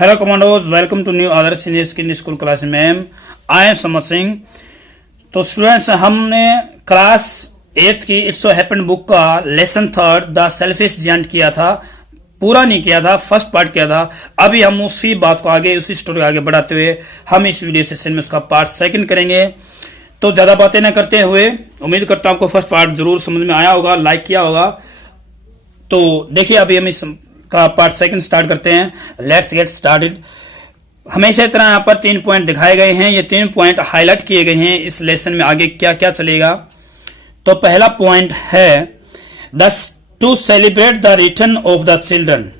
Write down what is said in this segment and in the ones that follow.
Hello commandos, welcome to new other senior skin school class ma'am. I am Samar Singh. तो students, हमने class 8th की it's so happened book का lesson 3 the selfish giant किया था, पूरा नहीं किया था, फर्स्ट पार्ट किया था। अभी हम उसी बात को आगे, उसी स्टोरी को आगे बढ़ाते हुए हम इस वीडियो सेशन में उसका पार्ट 2 करेंगे। तो ज्यादा बातें न करते हुए उम्मीद करता हूं आपको फर्स्ट पार्ट जरूर समझ में आया होगा, लाइक किया होगा। तो देखिए अभी हम इस का पार्ट 2 स्टार्ट करते हैं। Let's get started. हमेशा तरह यहाँ पर 3 पॉइंट दिखाए गए हैं, ये 3 पॉइंट हाईलाइट किए गए हैं इस लेसन में आगे क्या क्या चलेगा। तो पहला पॉइंट है to celebrate the return of the children.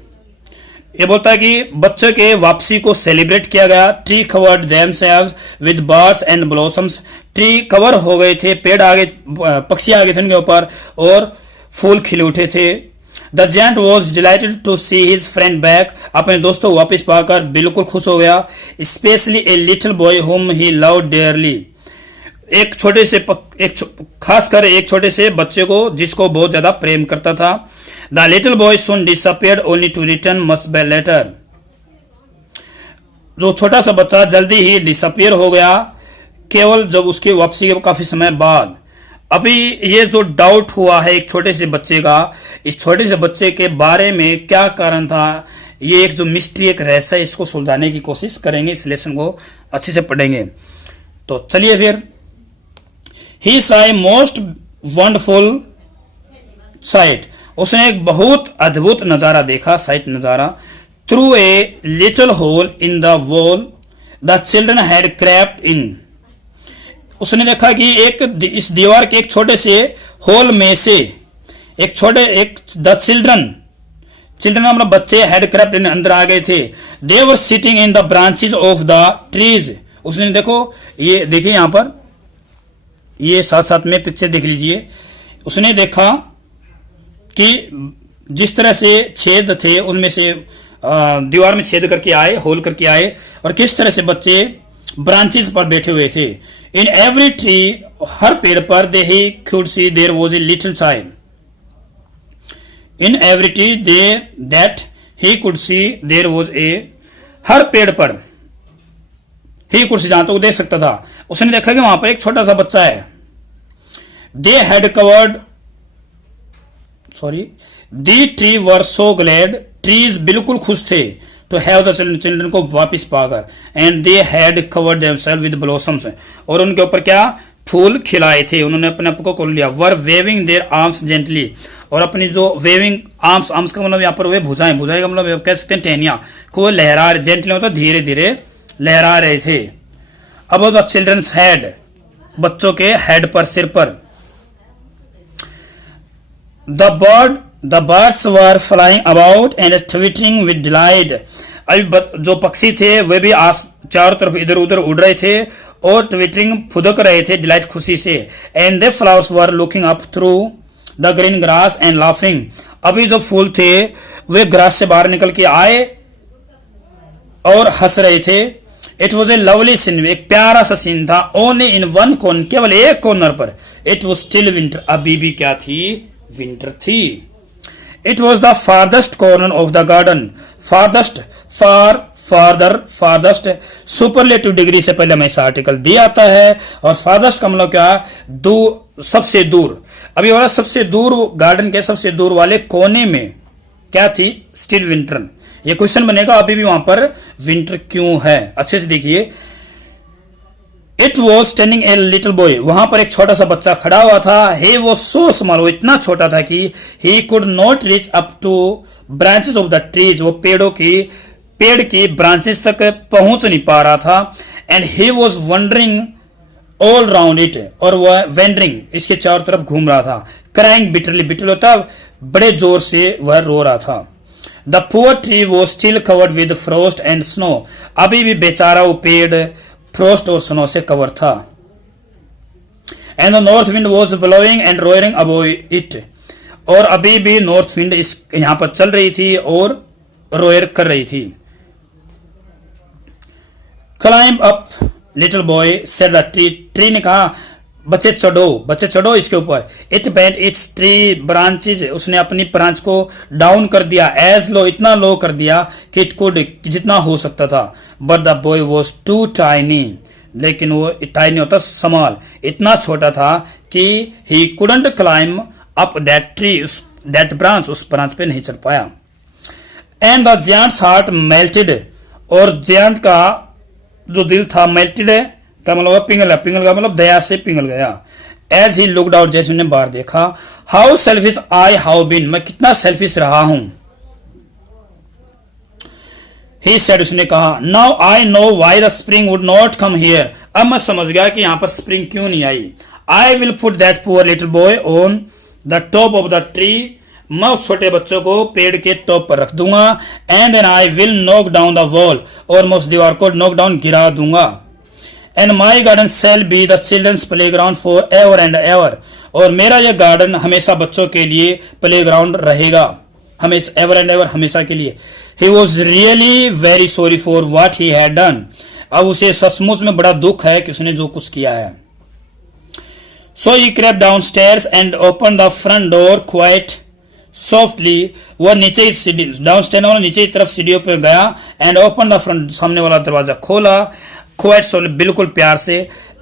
ये बोलता है कि बच्चों के वापसी को सेलिब्रेट किया गया। Tree covered themselves with birds and blossoms. Tree cover हो गए थे, पेड़ आगे, पक्षी आगे थे उनके ऊपर और फूल खिले उठे थे। The giant was delighted to see his friend back. अपने दोस्तों को वापस पाकर बिल्कुल खुश हो गया। स्पेशली ए लिटिल बॉय हुम ही लव्ड डियरली। खासकर एक छोटे से बच्चे को जिसको बहुत ज्यादा प्रेम करता था। The little boy soon disappeared only to return much be later. जो छोटा सा बच्चा जल्दी ही डिसअपियर हो गया, केवल जब उसकी वापसी के काफी समय बाद। अभी ये जो डाउट हुआ है एक छोटे से बच्चे का, इस छोटे से बच्चे के बारे में क्या कारण था, ये एक जो मिस्ट्री, एक रहस्य है, इसको सुलझाने की कोशिश करेंगे। इस लेसन को अच्छे से पढ़ेंगे। तो चलिए फिर। ही saw a most wonderful sight। उसने एक बहुत अद्भुत नजारा देखा, साइट नजारा। Through a little hole in the wall the children had crept in. उसने देखा कि इस दीवार के एक छोटे से होल में से द चिल्ड्रन मतलब बच्चे हैड क्रेप्ट इन, अंदर आ गए थे। They were sitting in the branches of the trees. उसने देखो, ये देखिए यहां पर, ये साथ साथ में पिक्चर देख लीजिए। उसने देखा कि जिस तरह से छेद थे उनमें से दीवार में छेद करके आए, होल करके आए, और किस तरह से बच्चे ब्रांचेस पर बैठे हुए थे। इन एवरी ट्री, हर पेड़ पर, they he could see there was a little child. In every tree that he could see there was a, हर पेड़ पर ही कुड सी, जहां तक देख सकता था, उसने देखा कि वहां पर एक छोटा सा बच्चा है। They had covered the tree were so glad. Trees बिल्कुल खुश थे टू हैव द चिल्ड्रन को वापस पाकर। And they had covered themselves with blossoms, और उनके ऊपर क्या, फूल खिलाए थे। उन्होंने अपने आप को खोल लिया। वर वेविंग देयर आर्म्स जेंटली, और अपनी जो वेविंग आर्म्स का मतलब यहाँ पर वे भुजाएं का मतलब कह सकते हैं टहनियां को लहरा, जेंटली मतलब धीरे धीरे लहरा रहे थे। अब द चिल्ड्रंस हेड, बच्चों के हेड पर, सिर पर। The birds were flying about and twittering with delight. अभी जो पक्षी थे वे भी चारों तरफ इधर उधर उड़ रहे थे और ट्विटरिंग, फुदक रहे थे डिलाइट, खुशी से। And the flowers were looking up through the green grass and laughing. अभी जो फूल थे वे ग्रास से बाहर निकल के आए और हंस रहे थे। It was a lovely scene, एक प्यारा सा सीन था। ओनली इन वन कॉर्नर, केवल एक कॉर्नर पर। इट वॉज स्टिल विंटर, अभी भी क्या थी, विंटर थी। It was the farthest corner of the garden. Farthest, farthest superlative degree से पहले हमेशा आर्टिकल दिया आता है, और फारदेस्ट का मतलब क्या, दूर, सबसे दूर। अभी वाला सबसे दूर, गार्डन के सबसे दूर वाले कोने में क्या थी, स्टिल विंटर। ये क्वेश्चन बनेगा अभी भी वहां पर विंटर क्यों है, अच्छे से देखिए। It was standing A little boy, वहां पर एक छोटा सा बच्चा खड़ा हुआ था। ही वॉज सो स्मॉल, वो इतना छोटा था कि ही could not reach up two branches of the trees, वो पेड़ की ब्रांचेस तक पहुंच नहीं पा रहा था। And he was wondering all round it, और वह वेंडरिंग, इसके चारों तरफ घूम रहा था। क्राइंग बिटरली, बिटर होता बड़े जोर से वह रो रहा था। The poor tree was still covered with frost and snow, अभी भी बेचारा वो पेड़ फ्रोस्ट और स्नो से कवर था। And the north wind was blowing and roaring above it, और अभी भी नॉर्थ विंड यहां पर चल रही थी और रोयर कर रही थी। Climb up little boy said the tree, tree ने कहा बच्चे चढ़ो इसके ऊपर। It bent it's tree branches, उसने अपनी ब्रांच को डाउन कर दिया, एज लो, इतना लो कर दिया कि इट कुड, जितना हो सकता था। But the boy was too tiny, लेकिन वो टाइनी होता स्मॉल, इतना छोटा था कि he couldn't climb up that tree, that branch, उस ब्रांच पे नहीं चढ़ पाया। And the giant's heart melted, और जायंट का जो दिल था मेल्टेड का मतलब पिघल का मतलब दया से पिघल गया। एज ही लुक्ड आउट, जैसे उन्हें बाहर देखा। How selfish I how been, मैं कितना सेल्फिश रहा हूं। ही सेड, उसने कहा। Now I know why the spring would not come here, अब मैं समझ गया कि यहां पर स्प्रिंग क्यों नहीं आई। I will put that poor little boy on the top of the tree, मैं उस छोटे बच्चों को पेड़ के टॉप पर रख दूंगा। And then I will knock down the wall, और मैं उस दीवार को नॉक डाउन गिरा दूंगा। And my garden shall be the children's play ground forever and ever, और मेरा यह गार्डन हमेशा बच्चों के लिए प्ले ग्राउंड रहेगा, हमेशा, एवर एंड एवर, हमेशा के लिए। He was really very sorry for what he had done, अब उसे सचमुच में बड़ा दुख है कि उसने जो कुछ किया है। So he crept downstairs and open the front door quite softly, वह नीचे सीढ़ी, डाउन स्टेयर वाला नीचे की तरफ सीढ़ियों पर गया। एंड ओपन द फ्रंट, सामने वाला दरवाजा खोला, क्वाइट सॉफ्टली, बिल्कुल प्यार से।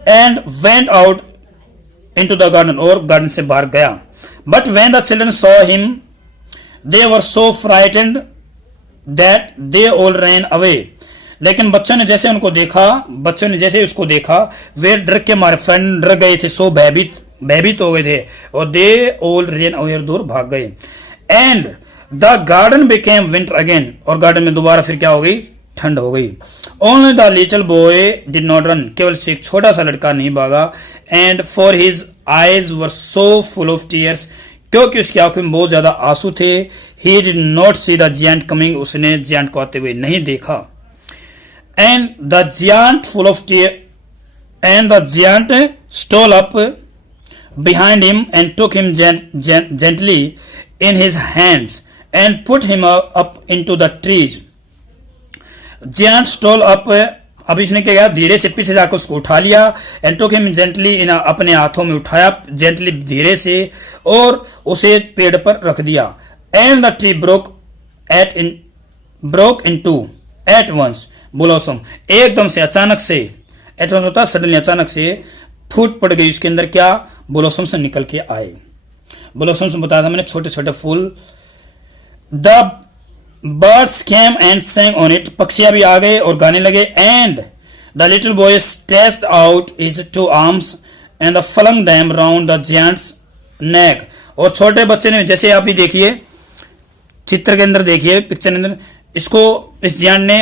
And went out into the garden, और गार्डन से बाहर गया। But when the children saw him they were so frightened that they all ran away, लेकिन बच्चों ने जैसे उसको देखा, वे डर के मारे, फ्रेंड डर गए थे, सो भयभीत हो गए थे, और दे ऑल रैन अवे, दूर भाग गए। And the garden became winter again, और गार्डन में दोबारा फिर क्या हो गई, ठंड हो गई। Only the little boy did not run, केवल से एक छोटा सा लड़का नहीं भागा। And for his eyes were so full of tears, क्योंकि उसकी आंखों में बहुत ज्यादा आंसू थे। He did not see the giant coming, उसने जायंट को आते हुए नहीं देखा। And the giant full of tear, and the giant stole up behind him and took him gently in his hands and put him up into the trees. Giant stole up, अब इसने क्या किया, धीरे से पीछे जाकर उसको उठा लिया। and took him gently in, अपने हाथों में उठाया gently, धीरे से, और उसे पेड़ पर रख दिया। and the tree broke into at once blossom, एकदम से, अचानक से, at once होता सडनली, अचानक से फूट पड़ गई, उसके अंदर क्या, ब्लॉसम से निकल के आए। ब्लॉसम से बताया था मैंने, छोटे छोटे फूल। The birds came and sang on it, पक्षियां भी आ गए और गाने लगे। And the little boy stretched out his two arms and flung them round the giant's neck, और छोटे बच्चे ने, जैसे आप भी देखिए चित्र के अंदर, देखिए पिक्चर के अंदर, इसको इस जियांट ने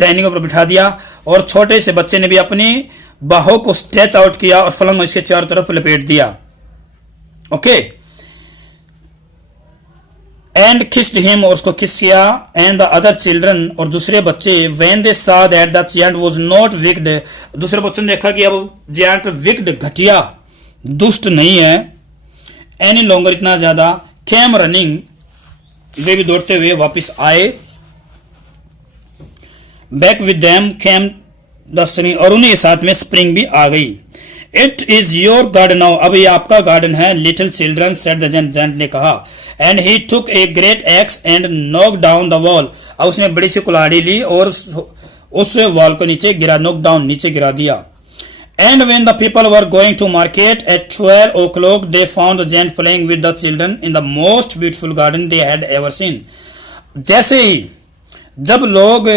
टहनी के ऊपर बिठा दिया, और छोटे से बच्चे ने भी अपनी बाहों को स्ट्रेच आउट किया और फलंग इसके चारों तरफ लपेट दिया। ओके, एंड किस्ड हिम, और उसको किस किया। एंड द अदर चिल्ड्रन, और दूसरे बच्चे, व्हेन दे सा that the giant was not wicked, दूसरे बच्चों ने देखा कि अब जायंट विक्ड, घटिया, दुष्ट नहीं है, एनी लॉन्गर, इतना ज्यादा, केम रनिंग, वे भी दौड़ते हुए वापस आए। Back with them came the spring, और उन्हीं के साथ में स्प्रिंग भी आ गई। It is your garden now, अब ये आपका गार्डन है, little children said the giant ने कहा। And he took a great x and knock down the wall, अब उसने बड़ी सी कुल्हाड़ी ली और उस वॉल को नीचे गिरा, नॉक डाउन, नीचे गिरा दिया। And when the people were going to market at 12 o'clock they found the giant playing with the children in the most beautiful garden they had ever seen, जैसे ही जब लोग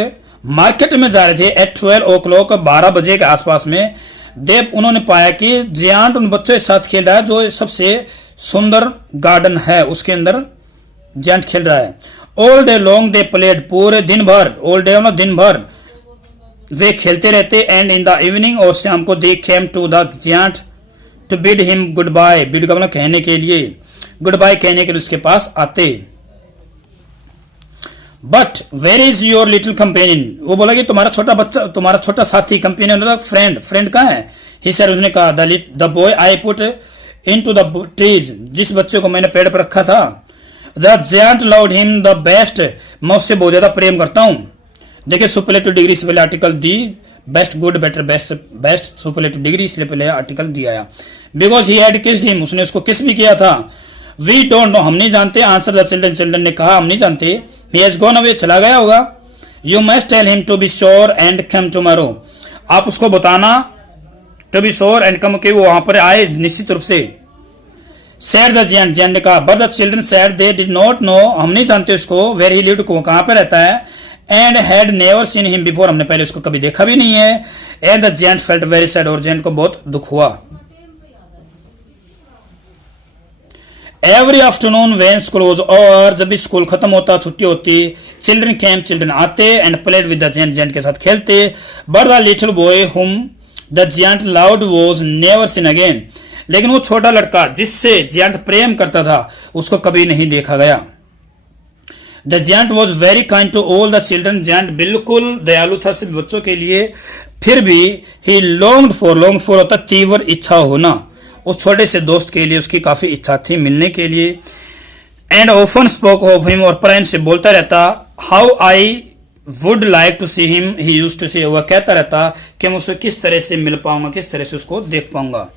मार्केट में जा रहे थे एट 12 o'clock, 12 बजे के आसपास में, देव उन्होंने पाया कि जियांट उन बच्चों के साथ खेल रहा है, जो सबसे सुंदर गार्डन है उसके अंदर जियांट खेल रहा है। All day long they played, पूरे दिन भर, ऑल डे मतलब दिन भर वे खेलते रहते। एंड इन द इवनिंग, और शाम को they came to the giant to bid him goodbye, bid का मतलब कहने के लिए, गुड बाय कहने के लिए उसके पास आते। But where is your little companion, वो बोला कि तुम्हारा छोटा बच्चा, तुम्हारा छोटा साथी, कंपेनियन मतलब फ्रेंड, फ्रेंड कहाँ है। ही सर, उसने कहा, the boy I put into the trees, जिस बच्चे को मैंने पेड़ पर रखा था। The giant loved him the best, मैं उससे बहुत ज्यादा प्रेम करता हूं। देखिए सुपरलेटिव डिग्री से पहले article the, best, good, better, best, best, superlative degree इसलिए पहले आर्टिकल दिया है। Because he had kissed him, उसने उसको किस भी किया था। वी डोंट नो, हम नहीं जानते। आंसर द चिल्ड्रन, चिल्ड्रन ने कहा हम नहीं जानते। ही हैज गॉन अवे, चला गया होगा। You must tell him to be sure and come tomorrow, आप उसको बताना to be sure and come, कि वो वहां पर आए निश्चित रूप से। सैड द जियंट, जियंट ने कहा। But the children sad they did not know, हम नहीं जानते उसको। वेर ही लिव्ड, को कहां पे रहता है। And had never seen him before, हमने पहले उसको कभी देखा भी नहीं है। And the giant felt very sad, और जियंट को बहुत दुख हुआ। Every afternoon when school was over, जब भी स्कूल खत्म होता, छुट्टी होती, चिल्ड्रन कैम, चिल्ड्रन आते, and played with the giant, giant के साथ खेलते। But the little boy whom the giant loved was never seen again, लेकिन वो छोटा लड़का जिससे जियंट प्रेम करता था उसको कभी नहीं देखा गया। The giant was very kind to all the children, giant बिल्कुल दयालु था सभी बच्चों के लिए। फिर भी ही लॉन्ग्ड फॉर होता तीव्र इच्छा होना, उस छोटे से दोस्त के लिए उसकी काफी इच्छा थी मिलने के लिए। And often spoke of him, और प्रायन से बोलता रहता। How I would like to see him, he used to say, वह कहता रहता कि मैं उससे किस तरह से मिल पाऊंगा, किस तरह से उसको देख पाऊंगा।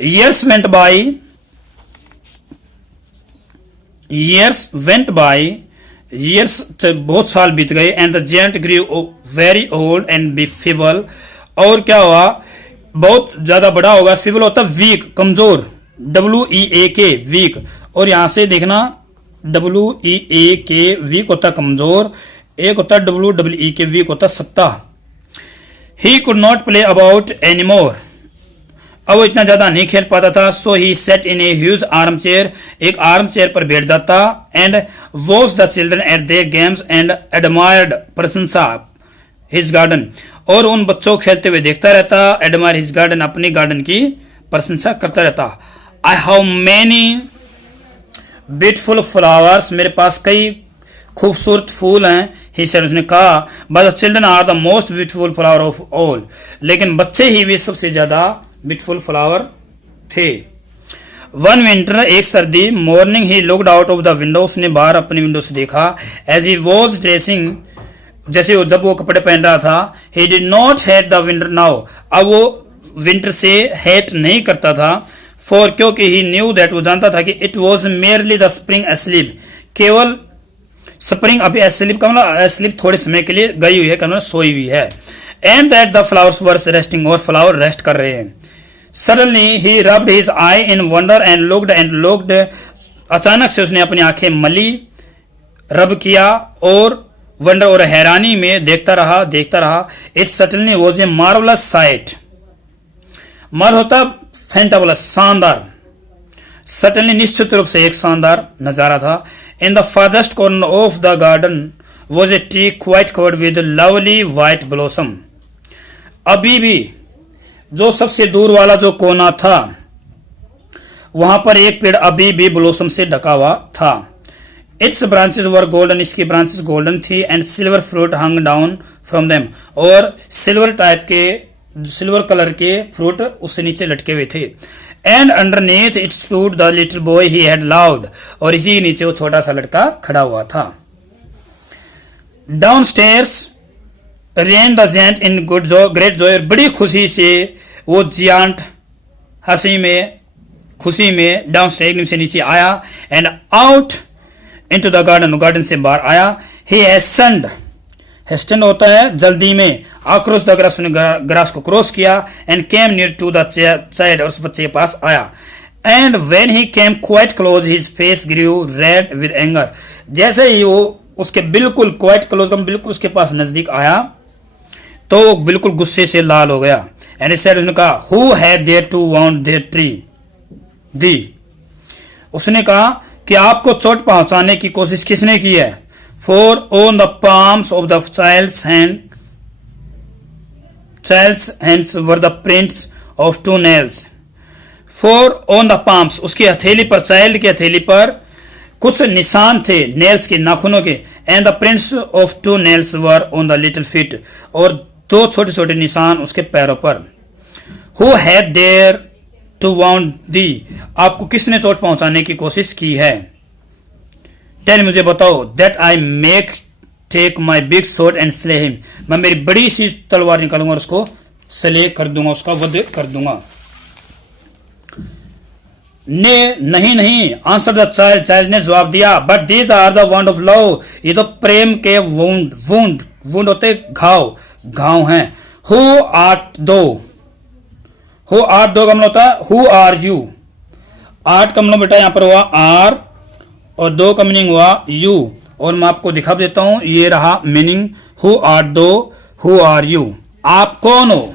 Years went by, बहुत साल बीत गए। And the giant grew very old and be feeble, और क्या हुआ, बहुत ज्यादा बड़ा होगा। feeble होता वीक, कमजोर, WEAK वीक, और यहां से देखना WEAK वीक होता कमजोर, एक होता WEAK वीक होता सप्ताह। He could not play about anymore, अब वो इतना ज्यादा नहीं खेल पाता था। So he sat in a huge armchair, एक आर्म चेयर पर बैठ जाता। And watch the children at their games and admired, प्रशंसा हिज गार्डन, और उन बच्चों को खेलते हुए देखता रहता। एडमायर हिज गार्डन, अपनी गार्डन की प्रशंसा करता रहता। I have many beautiful flowers, मेरे पास कई खूबसूरत फूल हैं। ही सेड, उसने कहा। But the children are the most beautiful flower of all, लेकिन बच्चे ही वे सबसे ज्यादा ब्यूटीफुल फ्लावर थे। वन विंटर, एक सर्दी, morning he looked out of the window, उसने बाहर अपनी विंडो से देखा। एज ही वॉज ड्रेसिंग, जैसे वो जब वो कपड़े पहन रहा था। He did not hate the winter now, अब वो विंटर से हेट नहीं करता था। फॉर, क्योंकि ही न्यू दैट, वो जानता था कि it was merely the spring asleep, केवल स्प्रिंग अभी एस्लीप का मतलब एस्लीप थोड़े समय के लिए गई हुई है, मतलब सोई हुई है। And that the flowers were resting, और फ्लावर रेस्ट कर रहे हैं। Suddenly he rubbed his I in wonder and looked, अचानक से उसने अपनी आंखें मली, रब किया, और वंडर और हैरानी में देखता रहा। It suddenly was a marvellous site, मार होता फैंटाबुलस, शानदार। सडनली निश्चित रूप से एक शानदार नजारा था। In the farthest corner of the garden was a tree quite covered with lovely white blossom, अभी भी जो सबसे दूर वाला जो कोना था वहां पर एक पेड़ अभी भी ब्लॉसम से ढका हुआ था। इट्स ब्रांचेस वर गोल्डन, इसकी ब्रांचेस गोल्डन थी। And silver fruit hung down from them, और सिल्वर कलर के फ्रूट उससे नीचे लटके हुए थे। And underneath it stood the little boy he had loved, और इसी के नीचे वो छोटा सा लड़का खड़ा हुआ था। Down stairs rain the giant in good Joy, great Joy, बड़ी खुशी से वो जियंट खुशी में डाउन स्टेयर से नीचे आया। And out into the garden, garden से बाहर आया। ही हेस्टेंड होता है जल्दी में, अक्रॉस द ग्रास, ग्रास को क्रॉस किया। And came near to the child, और उस बच्चे के पास आया। And when he came quite close his face grew red with anger, जैसे ही वो उसके बिल्कुल क्वाइट क्लोज, बिल्कुल उसके पास नजदीक आया तो वो बिल्कुल गुस्से से लाल हो गया। एंड सेड, उसने कहा, who had dare to wound their tree the, उसने कहा कि आपको चोट पहुंचाने की कोशिश किसने की है। For on the palms of the child's hands were the prints of 2 nails. For on the palms, उसकी हथेली पर, चाइल्ड की हथेली पर कुछ निशान थे, नेल्स के, नाखूनों के। And the prints of 2 nails were on the little feet, और 2 छोटे छोटे निशान उसके पैरों पर। Who had dare to wound the, आपको किसने चोट पहुंचाने की कोशिश की है। टेल, मुझे बताओ। That I make take my big sword and slay him, मैं मेरी बड़ी सी तलवार निकालूंगा और उसको स्ले कर दूंगा, उसका वध कर दूंगा। ने नहीं नहीं, आंसर द चाइल्ड, चाइल्ड ने जवाब दिया, but these are the wound of love, ये तो प्रेम के वुंड, वुंड वुंड होते घाव, घाव हैं। हु आर्ट दो, हु आर्ट दो का मतलब होता है हु आर यू, आर्ट का मतलब बेटा यहां पर हुआ आर और दो का मीनिंग हुआ यू, और मैं आपको दिखा देता हूं, ये रहा meaning, who are thou, who are you, आप कौन हो।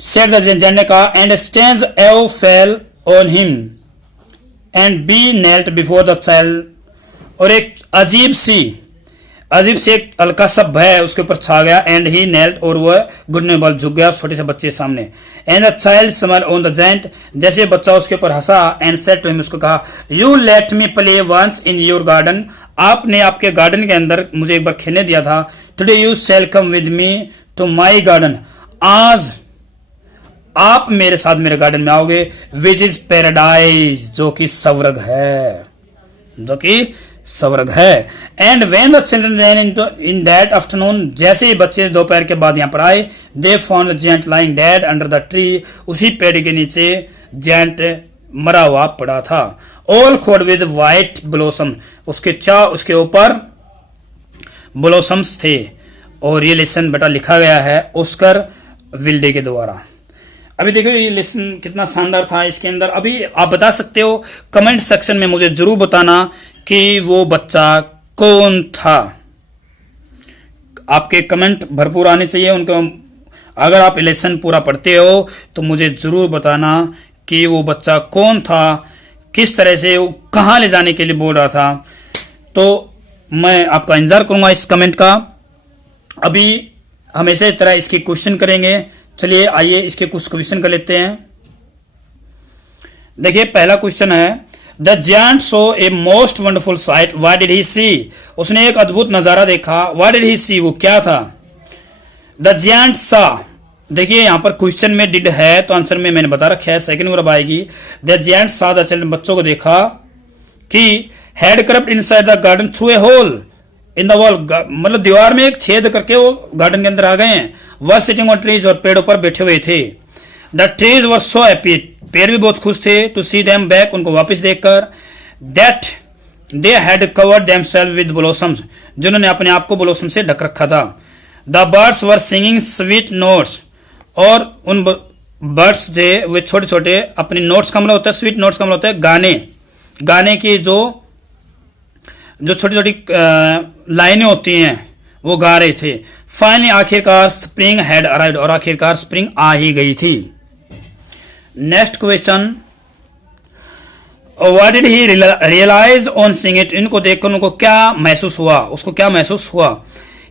सेड द जेंट ने कहा, and strange awe fell on him and he knelt before the child, और एक अजीब सी एक हल्का सा भय उसके ऊपर छा गया, एंड ही नेल्ट, और वह घुटने बल झुक गया छोटे से बच्चे के सामने। And the child smiled on the giant, जैसे बच्चा उसके ऊपर हंसा, एंड सेड टू हिम, उसको कहा, you let me play once in your garden, आपने आपके गार्डन के अंदर मुझे एक बार खेलने दिया था, today you shall come with me to my garden, आज आप मेरे साथ मेरे गार्डन में आओगे, विच इज पैराडाइज, जो कि स्वर्ग है, जो कि स्वर्ग है। And when the children ran in that afternoon, जैसे ही बच्चे दोपहर के बाद यहाँ पर आए, they found the giant lying dead under the tree, उसी पेड़ के नीचे जेंट मरा हुआ पड़ा था। ऑल खोड विद वाइट ब्लोसम, उसके ऊपर ब्लोसम्स थे, और ये लेसन बेटा लिखा गया है ऑस्कर विल्डे के द्वारा। अभी देखो ये लेसन कितना शानदार था, इसके अंदर अभी आप बता सकते हो, कमेंट सेक्शन में मुझे जरूर बताना कि वो बच्चा कौन था। आपके कमेंट भरपूर आने चाहिए उनको, अगर आप लेसन पूरा पढ़ते हो तो मुझे जरूर बताना कि वो बच्चा कौन था, किस तरह से वो कहाँ ले जाने के लिए बोल रहा था, तो मैं आपका इंतजार करूंगा इस कमेंट का। अभी हमेशा इस तरह इसके क्वेश्चन करेंगे, चलिए आइए इसके कुछ क्वेश्चन कर लेते हैं। देखिए पहला क्वेश्चन है, the giant saw a most wonderful sight, what did he see, उसने एक अद्भुत नजारा देखा, व्हाट डिड ही सी, वो क्या था। द जायंट सा, देखिए यहां पर क्वेश्चन में डिड है तो आंसर में मैंने बता रखा है, सेकंड वर्ब आएगी। The giant saw the children, बच्चों को देखा कि had crept inside the garden through a hole in the wall, मतलब दीवार में एक छेद करके वो गार्डन के अंदर आ गए हैं। वह सिटिंग ऑन ट्रीज, और पेड़ों पर बैठे हुए थे। The trees were so happy, पेड़ भी बहुत खुश थे, टू सी देम बैक, उनको वापस देखकर, that they had covered themselves with blossoms, जिन्होंने अपने आप को ब्लॉसम से ढक रखा था। The birds were singing sweet notes, और उन बर्ड्स थे वे छोटे छोटे, अपने नोट्स का मतलब होता है, स्वीट नोट्स का मतलब होता है गाने, गाने की जो छोटी छोटी लाइनें होती हैं वो गा रहे थे। फाइनली आखिरकार स्प्रिंग हैड अराइव्ड, और आखिरकार स्प्रिंग आ ही गई थी। Next question, what did he realize on seeing it, इनको देखकर उनको क्या महसूस हुआ, उसको क्या महसूस हुआ।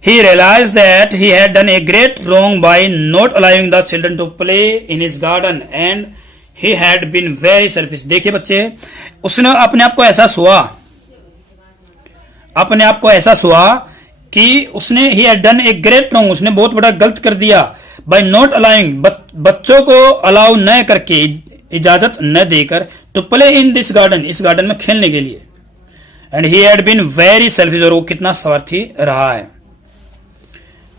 He realise that he had done a great wrong by not allowing the children to play in his garden and he had been very selfish. देखिए बच्चे, उसने अपने आप को एहसास हुआ, अपने आप को एहसास हुआ कि उसने ही had done a great wrong, उसने बहुत बड़ा गलत कर दिया, बाय नॉट अलाउइंग, बच्चों को अलाउ न करके, इजाजत न देकर, to play in this garden, इस गार्डन में खेलने के लिए, and he had been very selfish, और वो कितना स्वार्थी रहा है।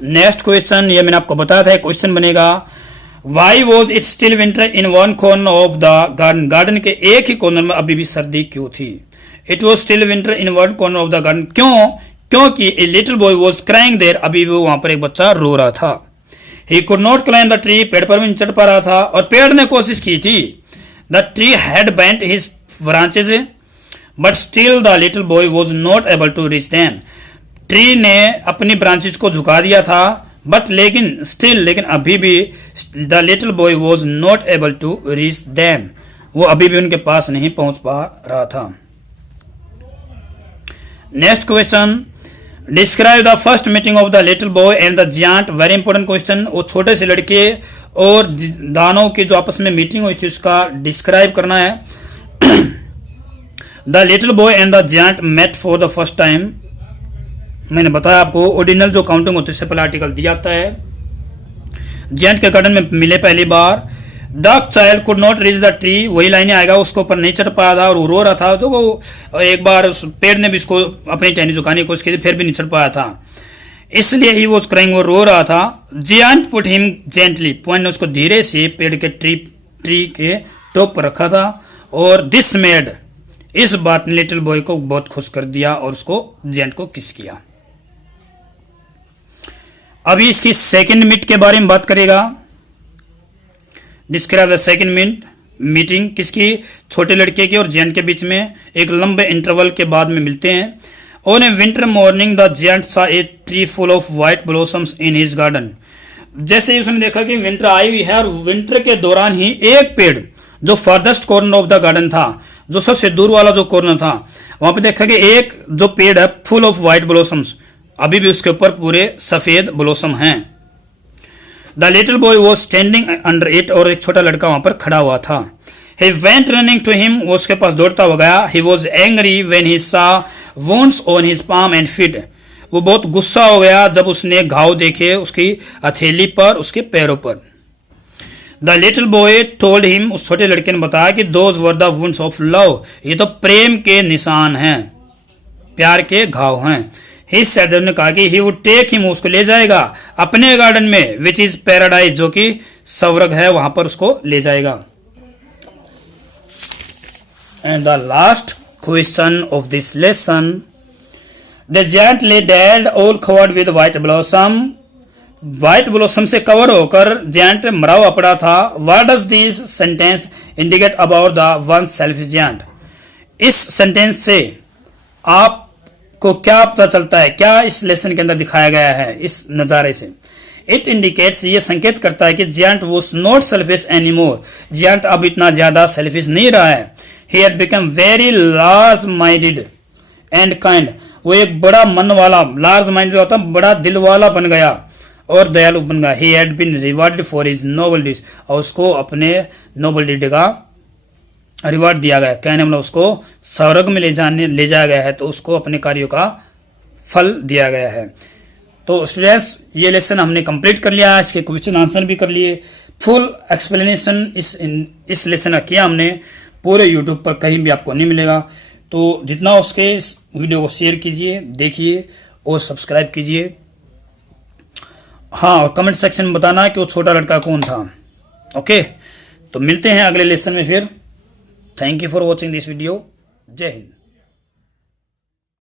नेक्स्ट क्वेश्चन, ये मैंने आपको बताया था क्वेश्चन बनेगा, why was it still winter in one corner of the garden, garden के एक ही कॉर्नर में अभी भी सर्दी क्यों थी। It was still winter in one corner of the garden, क्यों, क्योंकि a little boy was crying there, अभी भी वहां पर एक बच्चा रो रहा था। He could not climb the tree, पेड़ पर भी नहीं चढ़ पा रहा था, और पेड़ ने कोशिश की थी। The tree had bent his branches but still the little boy was not able to reach them, tree ने अपनी ब्रांचेस को झुका दिया था, बट लेकिन अभी भी the little boy was not able to reach them, वो अभी भी उनके पास नहीं पहुंच पा रहा था। Next question, describe the first meeting of the little boy and the giant, very important question, वो छोटे से लड़के और दानव की जो आपस में मीटिंग हुई थी उसका डिस्क्राइब करना है। The little boy and the giant met for the first time, मैंने बताया आपको ऑर्डिनल जो काउंटिंग होती है उससे पहले आर्टिकल दिया जाता है। जायंट के गार्डन में मिले पहली बार। The child could not reach the tree, वही लाइनें आएगा, उसके ऊपर नहीं चढ़ पाया था और वो रो रहा था। तो वो एक बार उस पेड़ ने भी इसको अपनी टहनी झुकाने की कोशिश की थी, फिर भी नहीं चढ़ पाया था, इसलिए ही वॉज क्राइंग, वो रो रहा था। Giant put him gently, point ने उसको धीरे से पेड़ के ट्री के टॉप पर रखा था। और दिस मेड, इस बात ने लिटिल बॉय को बहुत खुश कर दिया और उसको जेंट को किस किया। अभी इसकी सेकंड मीट के बारे में बात करेगा। डिस्क्राइब द सेकंड मीटिंग, किसकी, छोटे लड़के की और जेंट के बीच में एक लंबे इंटरवल के बाद में मिलते हैं। On a winter morning the giant saw a tree full of white blossoms in his garden. जैसे ही उसने देखा कि विंटर आई हुई है और विंटर के दौरान ही एक पेड़ जो farthest corner of the garden था, जो सबसे दूर वाला जो कॉर्नर था, वहां पे देखा कि एक जो पेड़ है फुल ऑफ व्हाइट ब्लॉसम्स, अभी भी उसके ऊपर पूरे सफेद ब्लॉसम हैं। The little boy was standing under it, और एक छोटा लड़का वहां पर खड़ा हुआ था। He went running to him, वो उसके पास दौड़ता हुआ गया। He was angry when he saw wounds on his palm and feet, वो बहुत गुस्सा हो गया जब उसने घाव देखे उसकी हथेली पर, उसके पैरों पर। The little boy told him, उस छोटे लड़के ने बताया कि those were the wounds of love, ये तो प्रेम के निशान हैं, प्यार के घाव हैं। He said, ने कहा कि he would take him, उसको ले जाएगा अपने गार्डन में, which is paradise, जो कि स्वर्ग है, वहां पर उसको ले जाएगा। And the last question of this lesson, the giant lay dead, all covered with white blossom. White blossom से कवर होकर giant मरा हुआ पड़ा था। What does this sentence indicate about the one selfish giant? इस सेंटेंस से आपको क्या पता चलता है, क्या इस लेसन के अंदर दिखाया गया है इस नजारे से? इट इंडिकेट्स, ये संकेत करता है कि giant was not selfish anymore, giant अब इतना ज्यादा सेल्फिश नहीं रहा है। He had become very large minded and kind, वो एक बड़ा मन वाला, लार्ज माइंडेड होता है बड़ा दिल वाला बन गया और दयालु बन गया। He had been rewarded for his noble deed, और उसको अपने नोबल डीड का रिवार्ड दिया गया, कहने मतलब उसको स्वर्ग में ले जाया गया है, तो उसको अपने कार्यों का फल दिया गया है। तो स्टूडेंट्स, ये लेसन हमने कंप्लीट कर लिया, इसके क्वेश्चन आंसर भी कर लिए, फुल एक्सप्लेनेशन इस लेसन का किया हमने, पूरे यूट्यूब पर कहीं भी आपको नहीं मिलेगा। तो जितना हो सके इस वीडियो को शेयर कीजिए, देखिए और सब्सक्राइब कीजिए। हाँ, और कमेंट सेक्शन में बताना कि वो छोटा लड़का कौन था। ओके, तो मिलते हैं अगले लेसन में फिर। Thank you for watching this video. जय हिंद।